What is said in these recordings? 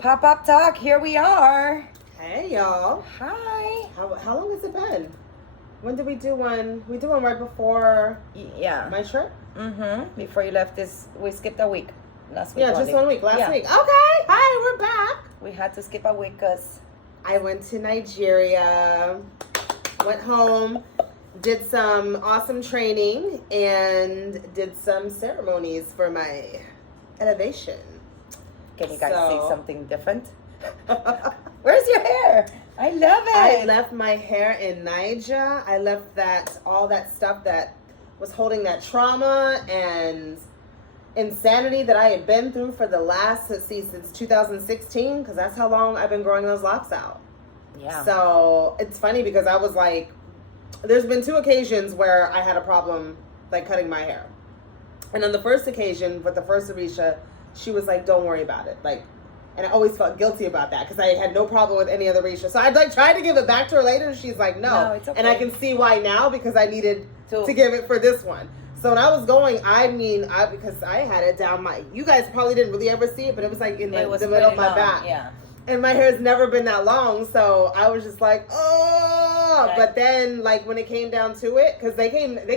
Pop-up talk, here we are. Hey, y'all. Hi. How long has it been? When did we do one? We did one right before Yeah. my trip? Mm-hmm. Before you left we skipped a week. Last week. Yeah, only. just 1 week. Last Yeah. week. Okay. Hi, we're back. We had to skip a week because... I went to Nigeria, went home, did some awesome training, and did some ceremonies for my elevation. Can you guys see something different? Where's your hair? I love it. I left my hair in Niger. I left all that stuff that was holding that trauma and insanity that I had been through for the last, since 2016, because that's how long I've been growing those locks out. Yeah. So it's funny because I was like, there's been 2 occasions where I had a problem like cutting my hair. And on the first occasion with the first Arisha, she was like, don't worry about it. Like, and I always felt guilty about that because I had no problem with any other Arisha. So I'd like try to give it back to her later. And she's like, no. It's okay. And I can see why now because I needed to give it for this one. So when I was going, because I had it down you guys probably didn't really ever see it, but it was like in the middle of my back. Yeah. And my hair's never been that long, so I was just like, oh. Right. But then, like, when it came down to it, because they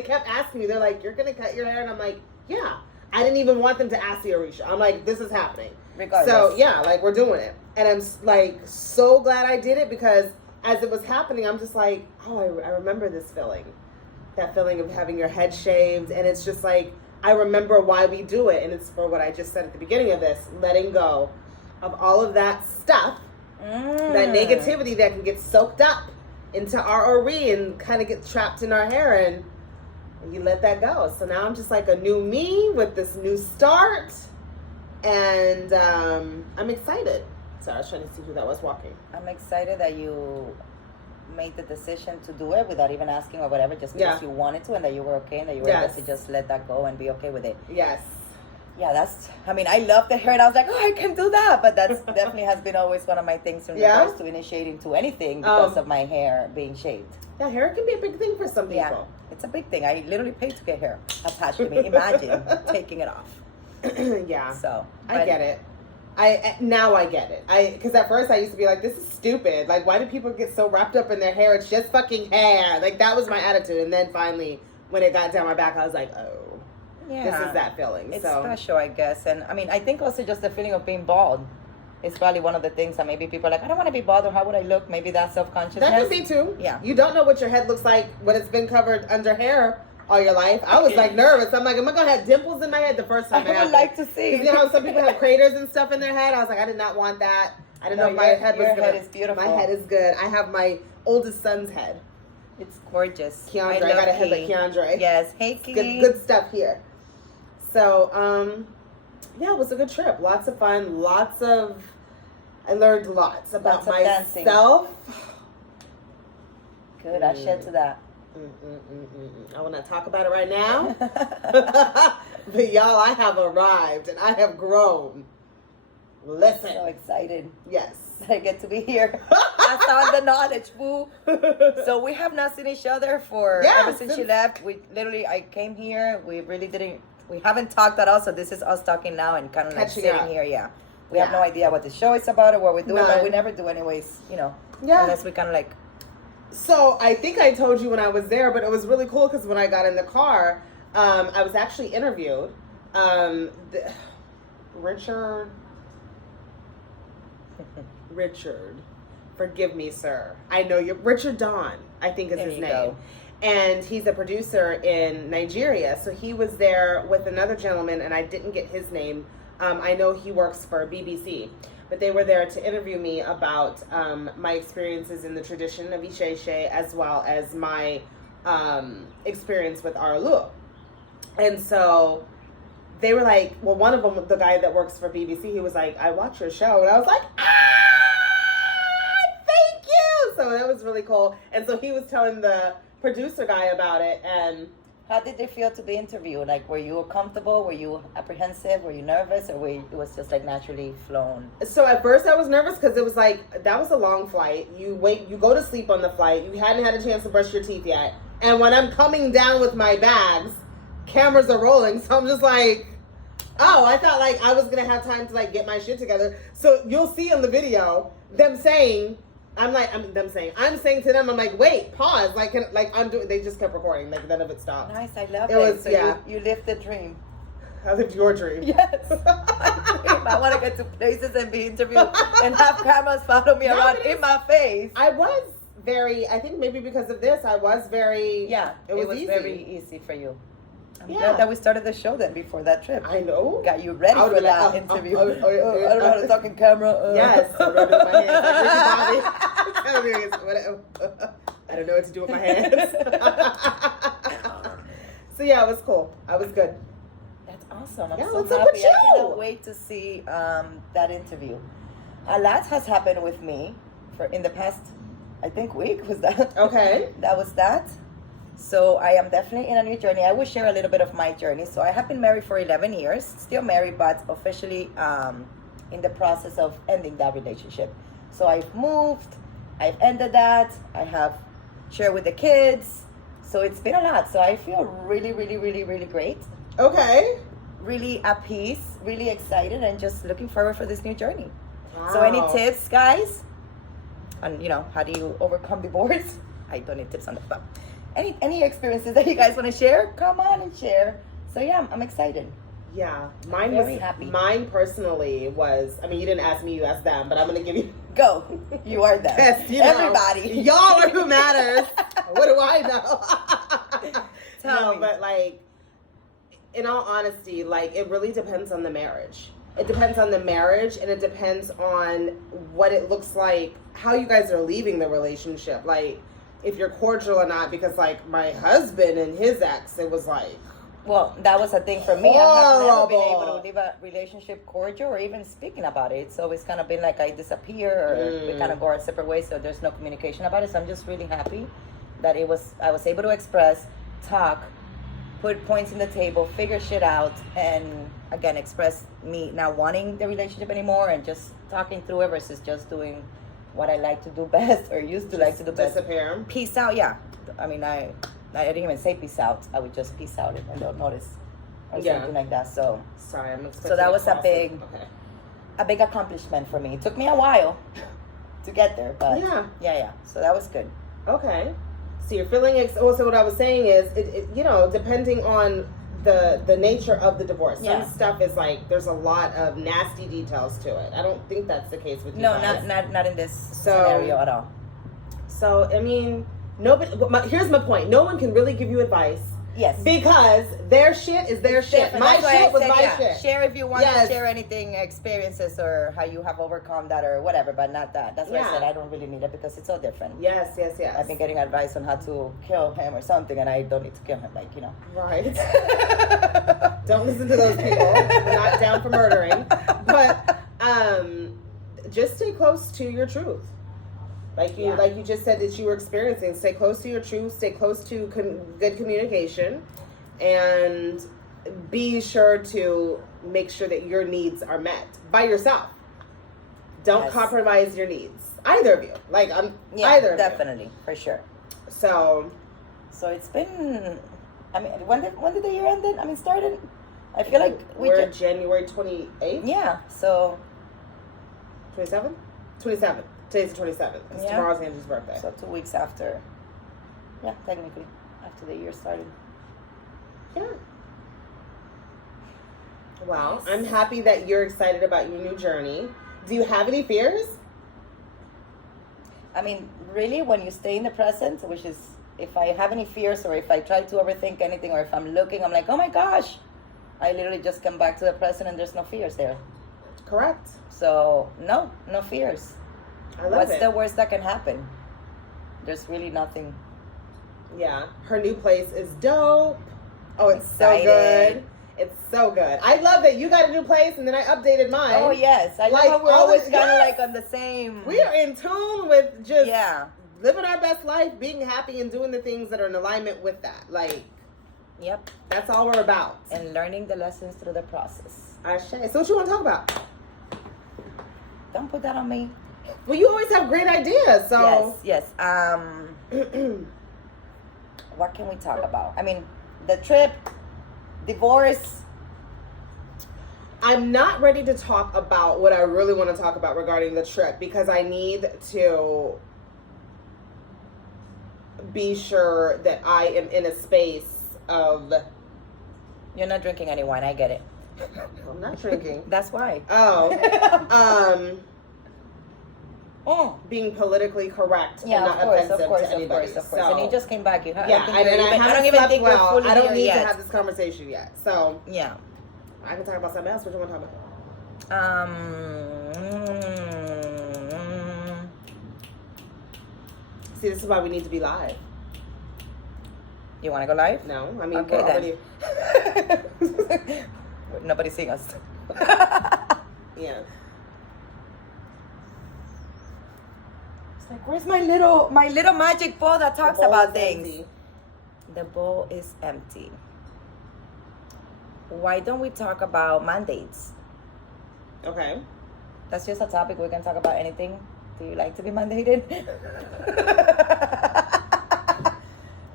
kept asking me, they're like, you're going to cut your hair? And I'm like, yeah. I didn't even want them to ask the Arisha. I'm like, this is happening. Regardless. So, yeah, like, we're doing it. And I'm, like, so glad I did it because as it was happening, I'm just like, oh, I remember this feeling. That feeling of having your head shaved. And it's just like, I remember why we do it. And it's for what I just said at the beginning of this, letting go of all of that stuff, that negativity that can get soaked up into our ori and kind of get trapped in our hair, and you let that go. So now I'm just like a new me with this new start, and I'm excited. Sorry, I was trying to see who that was walking. I'm excited that you made the decision to do it without even asking or whatever, just because you wanted to, and that you were okay, and that you were able to just let that go and be okay with it. Yes. Yeah, I love the hair, and I was like, oh, I can do that. But that's definitely has been always one of my things in regards to initiating to anything because of my hair being shaved. Yeah, hair can be a big thing for some people. Yeah, it's a big thing. I literally paid to get hair attached to me. Imagine taking it off. Yeah. So I get it. Now I get it. Because at first I used to be like, this is stupid. Like, why do people get so wrapped up in their hair? It's just fucking hair. Like, that was my attitude. And then finally, when it got down my back, I was like, oh. Yeah, this is that feeling. It's special, I guess. And I think also just the feeling of being bald is probably one of the things that maybe people are like, I don't want to be bald, or how would I look? Maybe that's self-consciousness. That could be too. Yeah. You don't know what your head looks like when it's been covered under hair all your life. I was like nervous. I'm like, am I going to have dimples in my head the first time? I would like to see. You know how some people have craters and stuff in their head? I was like, I did not want that. I didn't know if my head was good. Your head is beautiful. My head is good. I have my oldest son's head. It's gorgeous. Keandre. I got a head like Keandre. Yes. Hey, Key. Good stuff here. So, yeah, it was a good trip. Lots of fun. I learned lots about myself. Good, I shed to that. I will not talk about it right now. But y'all, I have arrived and I have grown. Listen. So excited. Yes. I get to be here. That's on the knowledge, boo. So we have not seen each other ever since you left. I came here. We haven't talked at all, so this is us talking now and kind of like sitting here. Yeah. We have no idea what the show is about or what we're doing, but we never do anyways, unless we kind of like. So I think I told you when I was there, but it was really cool because when I got in the car, I was actually interviewed. Richard, forgive me, sir. I know you. Richard Don, I think is his name. Go. And he's a producer in Nigeria. So he was there with another gentleman, and I didn't get his name. I know he works for BBC. But they were there to interview me about my experiences in the tradition of Isheshe, as well as my experience with Arulu. And so they were like, well, one of them, the guy that works for BBC, he was like, I watch your show. And I was like, thank you. So that was really cool. And so he was telling the producer guy about it. And how did it feel to be interviewed? Like, were you comfortable? Were you apprehensive? Were you nervous? Or it was just like naturally flown? So at first I was nervous because it was like, that was a long flight. You go to sleep on the flight. You hadn't had a chance to brush your teeth yet. And when I'm coming down with my bags, cameras are rolling. So I'm just like, Oh, I thought like I was gonna have time to like get my shit together. So you'll see in the video them saying, I'm saying to them, I'm like, wait, pause. Like, they just kept recording. Like, none of it stopped. Nice, I love it. Was, so yeah. you lived the dream. I lived your dream. Yes. I want to get to places and be interviewed and have cameras follow me around in my face. I think maybe because of this, I was very, yeah, it was easy. Very easy for you. I'm glad that we started the show then before that trip. I know. Got you ready for that interview. I don't know how to talk in camera. Yes. I don't know my hands. I don't know what to do with my hands. So yeah, it was cool. I was good. That's awesome. I'm so what's happy. up with you? I cannot wait to see that interview. A lot has happened with me in the past, I think, week. Was that? Okay. That was that. So I am definitely in a new journey. I will share a little bit of my journey. So I have been married for 11 years, still married, but officially in the process of ending that relationship. So I've moved, I've ended that, I have shared with the kids. So it's been a lot. So I feel really, really, really, really great. Okay. Really at peace, really excited, and just looking forward for this new journey. Wow. So any tips, guys? On, how do you overcome divorce? I don't need tips on that, but any experiences that you guys want to share? Come on and share. So yeah, I'm excited. Yeah, happy. Mine personally was. I mean, you didn't ask me, you asked them, but I'm gonna give you. Go. You are them. Yes, everybody. Y'all are who matters. What do I know? Tell me. But like, in all honesty, like it really depends on the marriage. It depends on the marriage, and it depends on what it looks like, how you guys are leaving the relationship. Like, if you're cordial or not, because like my husband and his ex, it was like. Well, that was a thing for me. I've never been able to leave a relationship cordial or even speaking about it. It's always kind of been like I disappear or we kind of go our separate ways, so there's no communication about it. So I'm just really happy that I was able to express, talk, put points in the table, figure shit out, and again, express me not wanting the relationship anymore and just talking through it versus just doing what I like to do best or used to like to do best. Disappear. Peace out, yeah. I mean, I didn't even say peace out. I would just peace out and they'll notice or something like that. So sorry, I'm expecting. So that was a big accomplishment for me. It took me a while to get there, but yeah. So that was good. Okay. So you're feeling. Also, what I was saying is, it depending on the nature of the divorce. Some stuff is like there's a lot of nasty details to it. I don't think that's the case with you guys. not in this scenario at all. So I mean. Nobody. Here's my point. No one can really give you advice. Yes. Because their shit is their shit. My shit was my shit. Share if you want to share anything, experiences, or how you have overcome that or whatever, but not that. That's why I said I don't really need it because it's so different. Yes. I've been getting advice on how to kill him or something, and I don't need to kill him, Right. Don't listen to those people. We're not down for murdering. But just stay close to your truth. Like you just said that you were experiencing. Stay close to your truth. Stay close to good communication, and be sure to make sure that your needs are met by yourself. Don't compromise your needs. Either of you. Either. Definitely, for sure. So it's been. I mean, when did the year end? I mean, started. I feel like we're January 28th. Yeah. So 27th. 27th. Today's the 27th, because tomorrow's Andrew's birthday. So 2 weeks after, technically, after the year started. Yeah. Wow. Yes. I'm happy that you're excited about your new journey. Do you have any fears? I mean, really, when you stay in the present, which is, if I have any fears or if I try to overthink anything or if I'm looking, I'm like, oh my gosh. I literally just come back to the present and there's no fears there. Correct. So, no fears. What's the worst that can happen? There's really nothing. Yeah. Her new place is dope. Oh, it's so good. It's so good. I love that you got a new place and then I updated mine. Oh, yes. I love how we're always kind of like on the same. We are in tune with just living our best life, being happy, and doing the things that are in alignment with that. Yep. That's all we're about. And learning the lessons through the process. So what you want to talk about? Don't put that on me. Well, you always have great ideas, so... Yes. What can we talk about? I mean, the trip, divorce. I'm not ready to talk about what I really want to talk about regarding the trip because I need to be sure that I am in a space of... You're not drinking any wine, I get it. I'm not drinking. That's why. Being politically correct yeah, and not offensive to anybody. Of course. And you just came back. You yeah, and I haven't slept well. I don't need to have this conversation yet. So yeah, I can talk about something else. What do you want to talk about? See, this is why we need to be live. You want to go live? No, I mean okay, we're already. Nobody's seeing us. Yeah. Like, where's my little magic ball that talks about things? Empty. The bowl is empty. Why don't we talk about mandates? Okay. That's just a topic. We can talk about anything. Do you like to be mandated?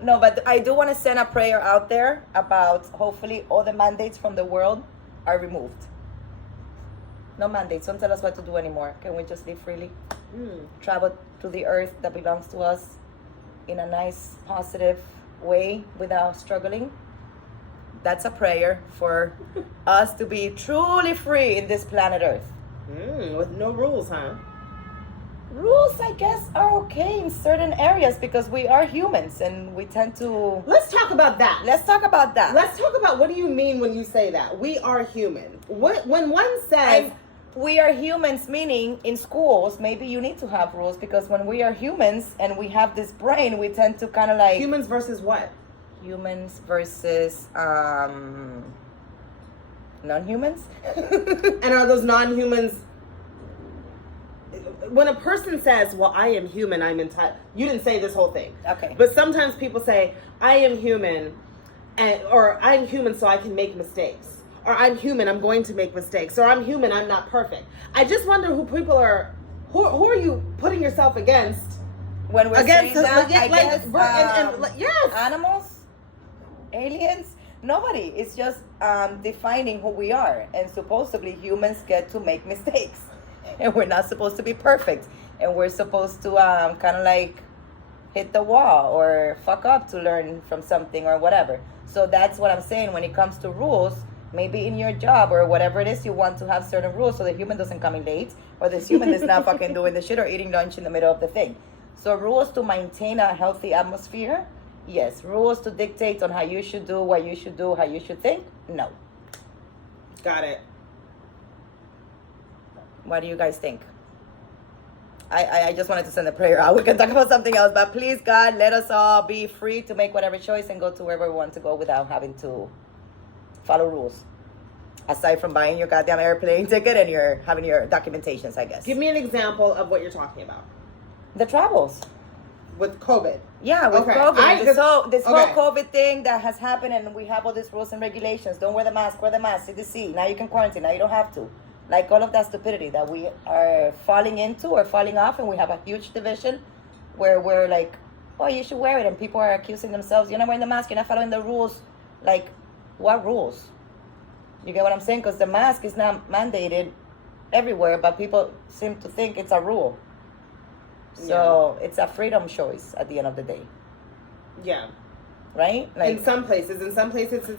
No, but I do want to send a prayer out there about hopefully all the mandates from the world are removed. No mandates. Don't tell us what to do anymore. Can we just live freely? Travel to the earth that belongs to us in a nice, positive way without struggling. That's a prayer for us to be truly free in this planet Earth. With no rules, huh? Rules, I guess, are okay in certain areas because we are humans and we tend to... Let's talk about that. Let's talk about that. Let's talk about what do you mean when you say that? We are human. When one says... we are humans, meaning in schools, maybe you need to have rules because when we are humans and we have this brain, we tend to kind of like... Humans versus what? Humans versus non-humans. And are those non-humans... When a person says, well, I am human, I'm entitled... You didn't say this whole thing. Okay. But sometimes people say, I am human, or I'm human so I can make mistakes. Or I'm human, I'm going to make mistakes. Or I'm human, I'm not perfect. I just wonder who people are... Who are you putting yourself against? When we're against saying that, I guess, yes. Animals? Aliens? Nobody. It's just defining who we are. And supposedly humans get to make mistakes. And we're not supposed to be perfect. And we're supposed to kind of like hit the wall or fuck up to learn from something or whatever. So that's what I'm saying when it comes to rules. Maybe in your job or whatever it is, you want to have certain rules so the human doesn't come in late or this human is not fucking doing the shit or eating lunch in the middle of the thing. So rules to maintain a healthy atmosphere, yes. Rules to dictate on how you should do, what you should do, how you should think, no. Got it. What do you guys think? I just wanted to send a prayer out. We can talk about something else, but please, God, let us all be free to make whatever choice and go to wherever we want to go without having to follow rules. Aside from buying your goddamn airplane ticket and having your documentations, I guess. Give me an example of what you're talking about. The travels. With COVID. Yeah, with COVID. This whole COVID thing that has happened and we have all these rules and regulations. Don't wear the mask, CDC. Now you can quarantine, now you don't have to. Like all of that stupidity that we are falling into or falling off, and we have a huge division where we're like, oh, you should wear it, and people are accusing themselves, you're not wearing the mask, you're not following the rules. Like, what rules? You get what I'm saying? Because the mask is not mandated everywhere, but people seem to think it's a rule. So it's a freedom choice at the end of the day. Yeah. Right? Like, in some places it's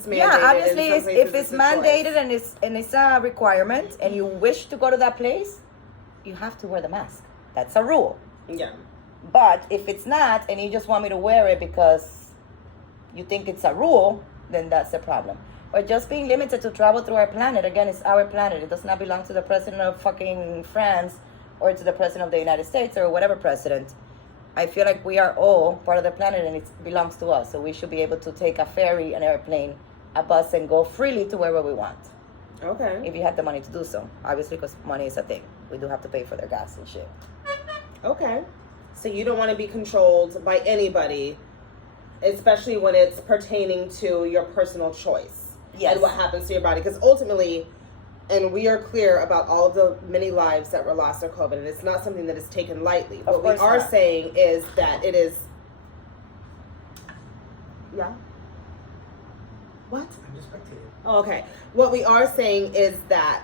mandated. Yeah, obviously, if it's mandated and it's a requirement, and you wish to go to that place, you have to wear the mask. That's a rule. Yeah. But if it's not, and you just want me to wear it because you think it's a rule, then that's the problem. Or just being limited to travel through our planet. Again, it's our planet. It does not belong to the president of fucking France or to the president of the United States or whatever president. I feel like we are all part of the planet and it belongs to us. So we should be able to take a ferry, an airplane, a bus, and go freely to wherever we want. Okay. If you have the money to do so. Obviously, because money is a thing. We do have to pay for their gas and shit. Okay. So you don't want to be controlled by anybody, especially when it's pertaining to your personal choice. Yes. And what happens to your body. Because ultimately, and we are clear about all of the many lives that were lost to COVID, and it's not something that is taken lightly. What we are saying is that it is... Yeah? What? I'm just spectating. Oh, okay. What we are saying is that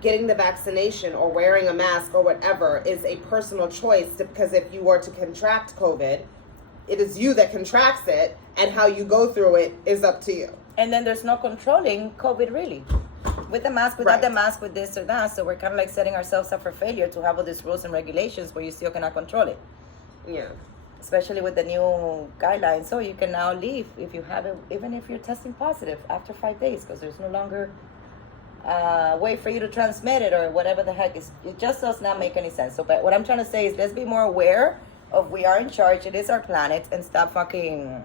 getting the vaccination or wearing a mask or whatever is a personal choice because if you were to contract COVID, it is you that contracts it, and how you go through it is up to you. And then there's no controlling COVID really. With the mask, without the mask, with this or that. So we're kind of like setting ourselves up for failure to have all these rules and regulations where you still cannot control it. Yeah. Especially with the new guidelines. So you can now leave if you have it, even if you're testing positive after 5 days, because there's no longer way for you to transmit it or whatever the heck is. It just does not make any sense. So, but what I'm trying to say is let's be more aware of we are in charge. It is our planet, and stop fucking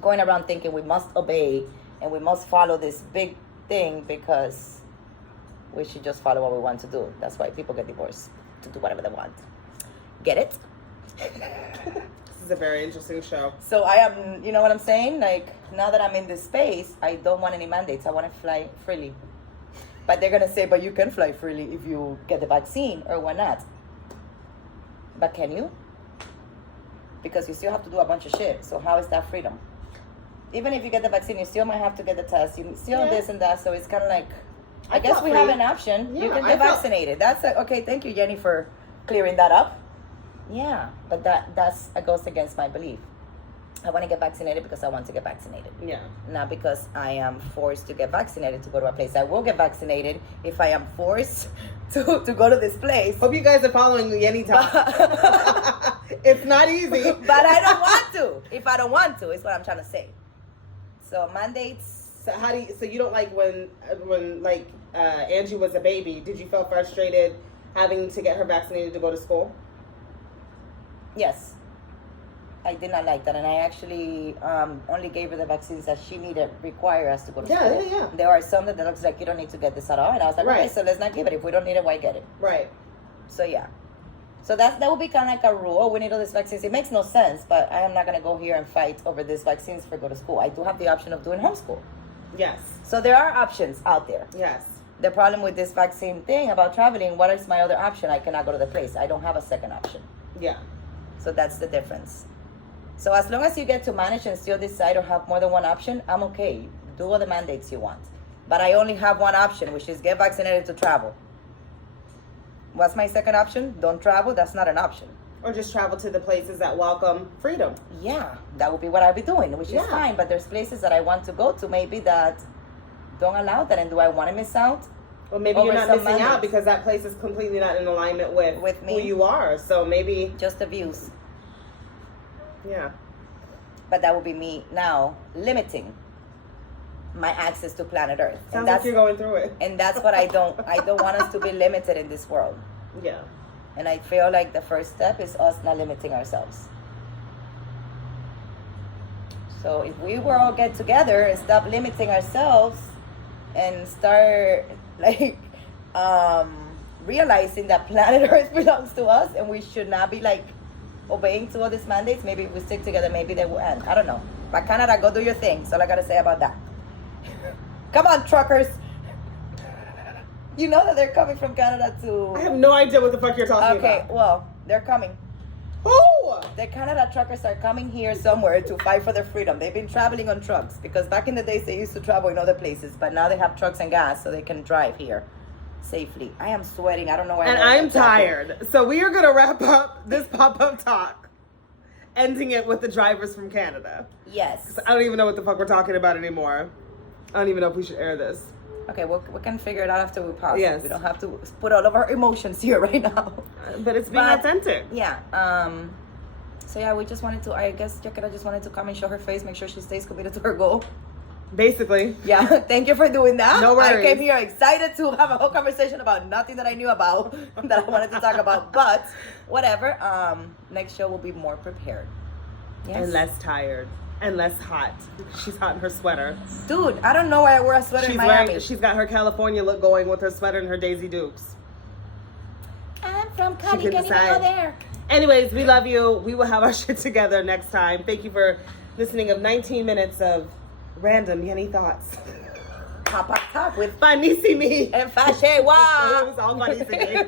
going around thinking we must obey and we must follow this big thing because we should just follow what we want to do. That's why people get divorced, to do whatever they want. Get it? This is a very interesting show. So I am, you know what I'm saying? Like, now that I'm in this space, I don't want any mandates. I want to fly freely. But they're going to say, but you can fly freely if you get the vaccine, or why not? But can you? Because you still have to do a bunch of shit. So how is that freedom? Even if you get the vaccine, you still might have to get the test. You still this and that. So it's kind of like, I guess we have an option. Yeah, you can get vaccinated. That's okay. Thank you, Yeni, for clearing that up. Yeah, but that goes against my belief. I want to get vaccinated because I want to get vaccinated. Yeah. Not because I am forced to get vaccinated to go to a place. I will get vaccinated if I am forced to go to this place. Hope you guys are following the Yeni talk. It's not easy. But I don't want to. If I don't want to, is what I'm trying to say. So mandates. So how do you? So you don't like when like Angie was a baby? Did you feel frustrated having to get her vaccinated to go to school? Yes. I did not like that, and I actually only gave her the vaccines that she needed, require us to go to school. Yeah. There are some that looks like you don't need to get this at all, and I was like, Right. okay, so let's not give it. If we don't need it, why get it? Right. So yeah. So that would be kind of like a rule. Oh, we need all these vaccines. It makes no sense, but I am not going to go here and fight over these vaccines for go to school. I do have the option of doing homeschool. Yes. So there are options out there. Yes. The problem with this vaccine thing about traveling, what is my other option? I cannot go to the place. I don't have a second option. Yeah. So that's the difference. So as long as you get to manage and still decide or have more than one option, I'm okay. Do all the mandates you want. But I only have one option, which is get vaccinated to travel. What's my second option? Don't travel. That's not an option. Or just travel to the places that welcome freedom. Yeah, that would be what I'd be doing, which is fine. But there's places that I want to go to maybe that don't allow that. And do I want to miss out? Well, maybe you're not missing out because that place is completely not in alignment with me, who you are. So maybe just the views. Yeah. But that would be me now limiting my access to planet Earth. Sounds like you're going through it. And that's what I don't want us to be limited in this world. Yeah. And I feel like the first step is us not limiting ourselves. So if we were all get together and stop limiting ourselves and start like realizing that planet Earth belongs to us and we should not be like obeying to all these mandates, maybe if we stick together, maybe they will end. I don't know. But Canada, go do your thing. That's all I gotta say about that. Come on, truckers. You know that they're coming from Canada to... I have no idea what the fuck you're talking about. Okay, well, they're coming. Who? The Canada truckers are coming here somewhere to fight for their freedom. They've been traveling on trucks because back in the days they used to travel in other places, but now they have trucks and gas so they can drive here safely. I am sweating. I don't know why. And I'm tired. So we are going to wrap up this pop-up talk, ending it with the drivers from Canada. Yes. I don't even know what the fuck we're talking about anymore. I don't even know if we should air this. Okay, we can figure it out after we pause. Yes. We don't have to put all of our emotions here right now. But it's being authentic. Yeah. So yeah, we just wanted to, I guess Jaqueta just wanted to come and show her face, make sure she stays committed to her goal. Basically. Yeah, thank you for doing that. No worries. I came here excited to have a whole conversation about nothing that I knew about, that I wanted to talk about, but whatever. Next show will be more prepared. Yes. And less tired. And less hot. She's hot in her sweater. Dude, I don't know why I wore a sweater in Miami. She's got her California look going with her sweater and her Daisy Dukes. I'm from Cali, can't even go there. Anyways, we love you. We will have our shit together next time. Thank you for listening of 19 minutes of random Yeni thoughts. Pop talk with Fanisimi and Fasewa. It was all Fanisimi.